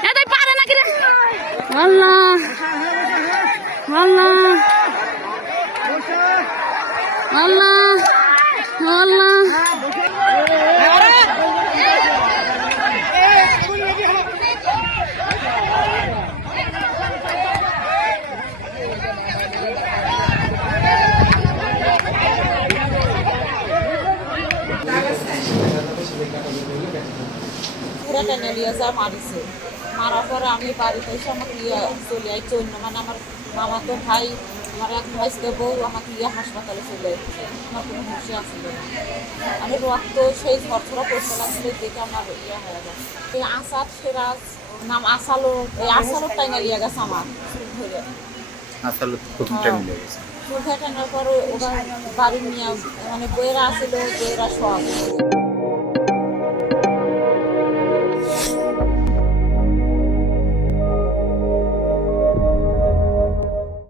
এটাই পারে নাকি রে আল্লাহ আল্লাহ আল্লাহ আল্লাহ পুরা টেনে নিয়ে যা মারিছে মারার পরে আমি বাড়িতে এসে আমাকে চলে আইছি অন্য মানে আমার মামা তো ভাই আমার এক ভাইসকে বউ আমাকে হাসপাতালে চলে এসেছে আমার কোনো হুঁশি আসছিল না আমি রক্ত সেই ঝরঝরা করতে লাগছিল দেখে আমার হয়ে গেছে এই আসাদ সিরাজ নাম আসালো এই আসালোর টাইমে লিয়ে গেছে আমার ধরে আসলে খুব টাইম লেগেছে টানার পর ওরা বাড়ি নিয়ে মানে বইয়েরা আসছিল বইয়েরা সব